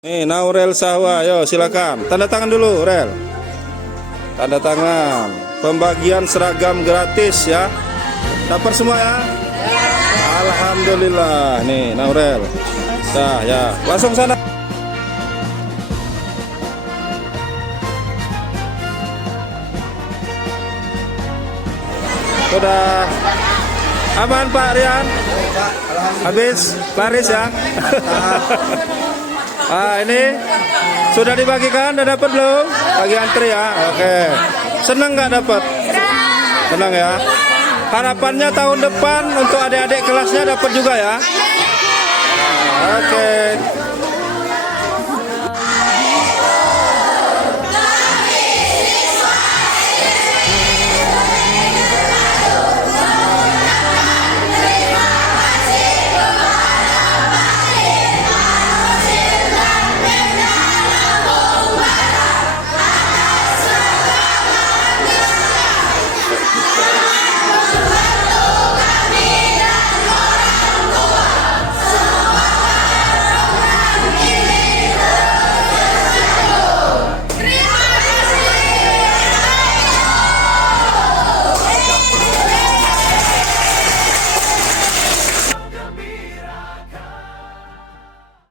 Nih, Naurel Sahwa, yo silakan. Tanda tangan dulu, Rel. Tanda tangan. Pembagian seragam gratis ya. Dapat semua ya? Alhamdulillah. Nih, Naurel. Dah ya, langsung sana. Sudah aman Pak Rian? Habis laris ya? Ah, ini sudah dibagikan, udah dapat belum? Lagi antri ya? Oke. Senang nggak dapat? Senang ya? Harapannya tahun depan untuk adik-adik kelasnya dapat juga ya? Oke.